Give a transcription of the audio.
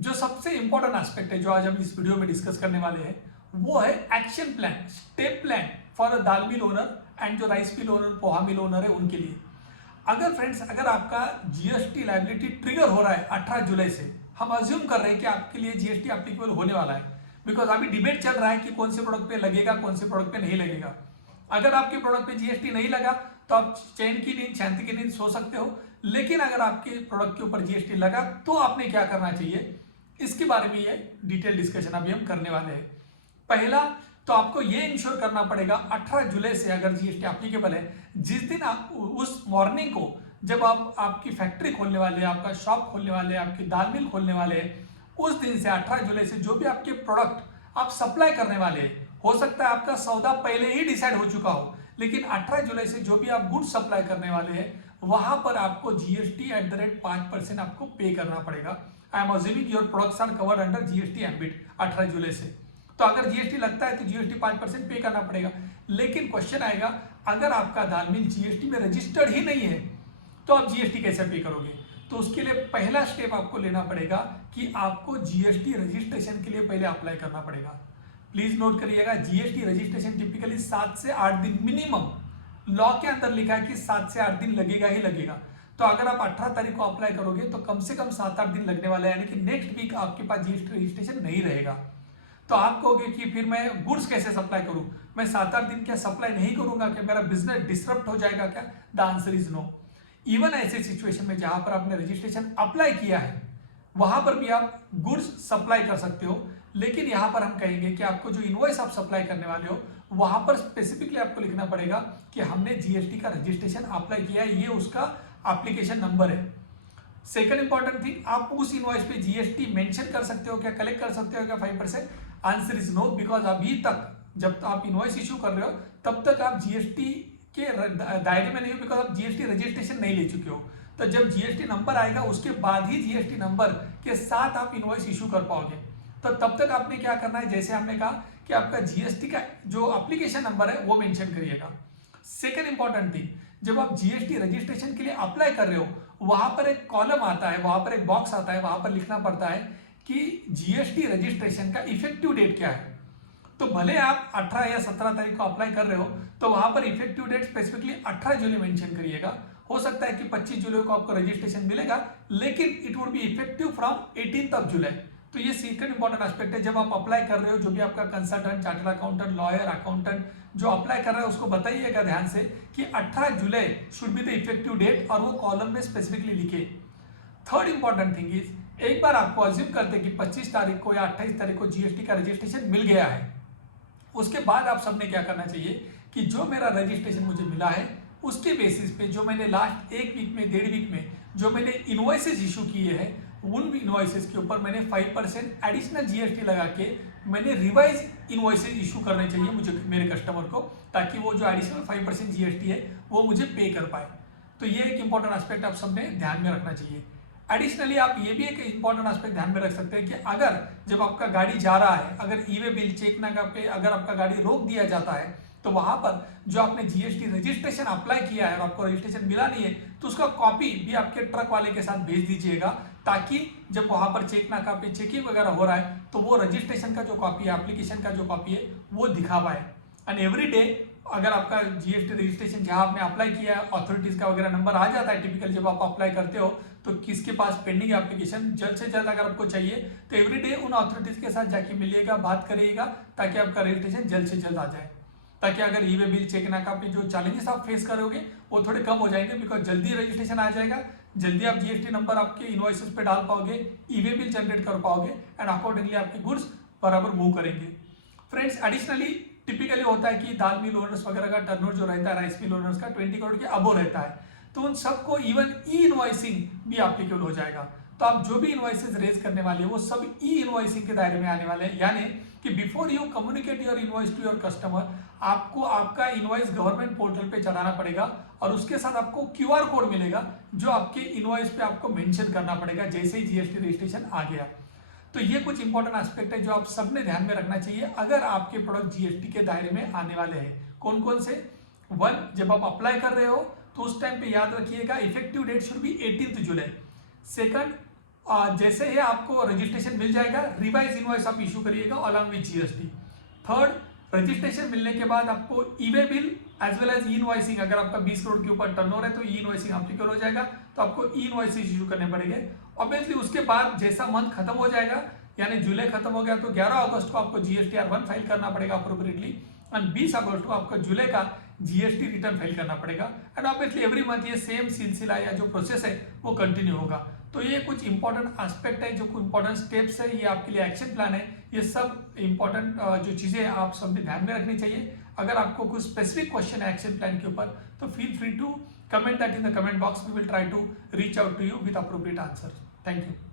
जो सबसे important aspect है जो आज हम इस वीडियो में डिस्कस करने वाले हैं वो है action plan, step plan for dal mill owner and जो राइस मिल ओनर, पोहा मिल ओनर है उनके लिए। अगर फ्रेंड्स, अगर आपका जीएसटी लायबिलिटी ट्रिगर हो रहा है 18 जुलाई से, हम अज्यूम कर रहे हैं कि आपके लिए जीएसटी एप्लीकेबल होने वाला है, बिकॉज अभी डिबेट चल रहा है कि कौन से प्रोडक्ट पे लगेगा, कौन से प्रोडक्ट पे नहीं लगेगा। अगर आपके प्रोडक्ट पे जीएसटी नहीं लगा तो आप चैन की नींद, शांति की नींद सो सकते हो। लेकिन अगर आपके प्रोडक्ट के ऊपर जीएसटी लगा तो आपने क्या करना चाहिए, इसके बारे में ये डिटेल डिस्कशन अभी हम करने वाले हैं। पहला तो आपको ये इंश्योर करना पड़ेगा 18 जुलाई से अगर जीएसटी एप्लीकेबल है, जिस दिन आप उस मॉर्निंग को जब आप आपकी फैक्ट्री खोलने वाले हैं, आपका शॉप खोलने वाले हैं, आपकी दाल मिल खोलने वाले हैं, उस दिन से 18 जुलाई से जो भी आपके प्रोडक्ट आप सप्लाई करने वाले हैं, हो सकता है आपका सौदा पहले ही डिसाइड हो चुका हो, लेकिन 18 जुलाई से जो भी आप गुड्स सप्लाई करने वाले हैं वहां पर आपको जीएसटी एट द रेट 5% आपको पे करना पड़ेगा। I am assuming your products are covered under GST ambit 18 जुलाई से। तो अगर जीएसटी लगता है तो जीएसटी 5% पे करना पड़ेगा। लेकिन क्वेश्चन आएगा, अगर आपका दाल मिल जीएसटी में रजिस्टर्ड ही नहीं है तो आप जीएसटी कैसे पे करोगे? तो उसके लिए पहला स्टेप आपको लेना पड़ेगा कि आपको जीएसटी रजिस्ट्रेशन के लिए पहले अप्लाई करना पड़ेगा। प्लीज नोट करिएगा, जीएसटी रजिस्ट्रेशन टिपिकली 7 से 8 दिन मिनिमम, लॉ के अंदर लिखा है कि 7 से 8 दिन लगेगा ही लगेगा। तो अगर आप 18 तारीख को अप्लाई करोगे तो कम से कम 7-8 दिन लगने वाला है, यानी कि नेक्स्ट वीक आपके पास जीएसटी रजिस्ट्रेशन नहीं रहेगा। तो आप कहोगे कि फिर मैं गुड्स कैसे सप्लाई करूं, मैं 7-8 दिन क्या सप्लाई नहीं करूंगा, क्या मेरा बिजनेस डिसरप्ट हो जाएगा क्या? The answer is no. Even ऐसे सिचुएशन में जहां पर आपने रजिस्ट्रेशन अप्लाई किया है वहां पर भी आप गुड्स सप्लाई कर सकते हो। लेकिन यहां पर हम कहेंगे कि आपको जो इनवॉइस आप सप्लाई करने वाले हो वहां पर स्पेसिफिकली आपको लिखना पड़ेगा कि हमने जीएसटी का रजिस्ट्रेशन अप्लाई किया है, ये उसका एप्लीकेशन नंबर है। सेकंड इंपॉर्टेंट थिंग, आप उस इनवॉइस पे जीएसटी मेंशन कर सकते हो क्या, कलेक्ट कर सकते हो क्या 5%? आंसर इज नो, बिकॉज अभी तक जब आप इनवॉइस इशू कर रहे हो तब तक आप जीएसटी के दायरे में नहीं हो, बिकॉज आप जीएसटी रजिस्ट्रेशन नहीं ले चुके हो। तो जब जीएसटी नंबर आएगा उसके बाद ही जीएसटी नंबर के साथ आप इनवॉइस इशू कर पाओगे। तो तब तक आपने क्या करना है, जैसे हमने कहा कि आपका जीएसटी का जो एप्लीकेशन नंबर है वो मेंशन करिएगा। सेकंड इंपॉर्टेंट थिंग, जब आप जीएसटी रजिस्ट्रेशन के लिए अप्लाई कर रहे हो वहां पर एक कॉलम आता है, वहां पर एक बॉक्स आता है, वहां पर लिखना पड़ता है कि जीएसटी रजिस्ट्रेशन का इफेक्टिव डेट क्या है। तो भले आप 18 या 17 तारीख को अप्लाई कर रहे हो तो वहां पर इफेक्टिव डेट स्पेसिफिकली 18 जुलाई मेंशन करिएगा। हो सकता है कि 25 जुलाई को आपको रजिस्ट्रेशन मिलेगा, लेकिन it would be effective from 18 जुलाई। तो ये सेकंड इंपॉर्टेंट एस्पेक्ट है। जब आप अप्लाई कर रहे हो, जो भी आपका consultant, chartered accountant, lawyer, accountant जो अप्लाई कर रहा है उसको बताइएगा ध्यान से कि 18 July should be the effective date, और वो कॉलम में स्पेसिफिकली लिखे। थर्ड इंपॉर्टेंट थिंग इज, एक बार आपको अज्यूम करते कि 25 तारीख को या 28 तारीख को जीएसटी का रजिस्ट्रेशन मिल गया है, उसके बाद आप सबने क्या करना चाहिए कि जो मेरा रजिस्ट्रेशन मुझे मिला है उसके बेसिस पे जो मैंने लास्ट 1 वीक में, 1.5 वीक में जो मैंने इनवॉइसेस इशू किए हैं उन इनवॉइसेस के ऊपर मैंने 5% एडिशनल जीएसटी लगा के मैंने रिवाइज इनवॉइसेस इशू करने चाहिए मुझे, मेरे कस्टमर को, ताकि वो जो एडिशनल 5% जीएसटी है वो मुझे पे कर पाए। तो ये एक इंपॉर्टेंट एस्पेक्ट आप सबने ध्यान में रखना चाहिए। एडिशनली आप ये भी एक इंपॉर्टेंट एस्पेक्ट ध्यान में रख सकते हैं कि अगर जब आपका गाड़ी जा रहा है, अगर ई वे बिल चेक ना करके अगर आपका गाड़ी रोक दिया जाता है तो वहां पर जो आपने जीएसटी रजिस्ट्रेशन अप्लाई किया है और आपको रजिस्ट्रेशन मिला नहीं है तो उसका कॉपी भी आपके ट्रक वाले के साथ भेज दीजिएगा, ताकि जब वहां पर चेक ना पे चेकिंग वगैरह हो रहा है तो वो रजिस्ट्रेशन का जो कॉपी है, एप्लीकेशन का जो कॉपी है वो दिखा पाए। एंड एवरी डे अगर आपका जीएसटी रजिस्ट्रेशन जहां आपने अप्लाई किया है अथॉरिटीज का वगैरह नंबर आ जाता है टिपिकल जब आप अप्लाई करते हो, तो किसके पास पेंडिंग एप्लीकेशन जल्द से जल्द अगर आपको चाहिए तो एवरीडे उन अथॉरिटीज के साथ जाके मिलिएगा, बात करिएगा, ताकि आपका रजिस्ट्रेशन जल्द से जल्द आ जाए, ताकि अगर ई वे बिल चेक ना का पे जो चैलेंजेस आप फेस करोगे वो थोड़े कम हो जाएंगे, बिकॉज जल्दी रजिस्ट्रेशन आ जाएगा, जल्दी आप जीएसटी नंबर आपके इनवॉइसेस पे डाल पाओगे, ई वे बिल जनरेट कर पाओगे एंड अकॉर्डिंगली आपके गुड्स बराबर मूव करेंगे। फ्रेंड्स, एडिशनली टिपिकली होता है कि दाल मिल ओनर्स वगैरह का टर्नओवर जो रहता है राइस मिल ओनर्स का 20 करोड़ के अबो रहता है, तो उन सबको इवन ई इनवॉइसिंग भी एप्लीकेबल हो जाएगा। तो आप जो भी इनवॉइसेस रेज करने वाले हैं वो सब ई इनवॉइसिंग के दायरे में आने वाले हैं, यानी कि before you communicate your invoice to your customer आपको आपका इनवॉइस गवर्नमेंट पोर्टल पे चढ़ाना पड़ेगा और उसके साथ आपको क्यूआर कोड मिलेगा जो आपके इनवॉइस पे आपको मेंशन करना पड़ेगा जैसे ही जीएसटी रजिस्ट्रेशन आ गया। तो ये कुछ इंपॉर्टेंट एस्पेक्ट है जो आप सबने ध्यान में रखना चाहिए अगर आपके प्रोडक्ट जीएसटी के दायरे में आने वाले हैं। कौन कौन से? 1, जब आप अप्लाई कर रहे हो तो उस टाइम पे याद रखिएगा effective date should be 18 July. Second, जैसे ही आपको रजिस्ट्रेशन मिल जाएगा, रिवाइज इनवॉइस आप इशू करिएगा along with GST. Third, registration मिलने के बाद आपको e way bill as well as e invoicing, अगर आपका 20 करोड़ के ऊपर टर्नओवर है तो ई इनवॉइसिंग एप्लीकेबल हो जाएगा, तो आपको ई इनवॉइसेस इशू करने पड़ेंगे। ऑब्वियसली उसके बाद जैसा मंथ खत्म हो जाएगा, यानी जुलाई खत्म हो गया तो 11 अगस्त को आपको GSTR-1 फाइल करना पड़ेगा अप्रोप्रिएटली, एंड 20 अगस्त को आपको जुलाई का जीएसटी रिटर्न फाइल करना पड़ेगा। एंड ऑब्वियसली एवरी मंथ ये सेम सिलसिला या जो प्रोसेस है वो कंटिन्यू होगा। तो ये कुछ इंपॉर्टेंट एस्पेक्ट है, जो कुछ इंपॉर्टेंट स्टेप्स है, ये आपके लिए एक्शन प्लान है। ये सब इंपॉर्टेंट जो चीजें आप सब ध्यान में रखनी चाहिए। अगर आपको कुछ स्पेसिफिक क्वेश्चन है एक्शन प्लान के ऊपर तो feel free to comment that in the comment box, we will try to reach out to you with appropriate answer. Thank you.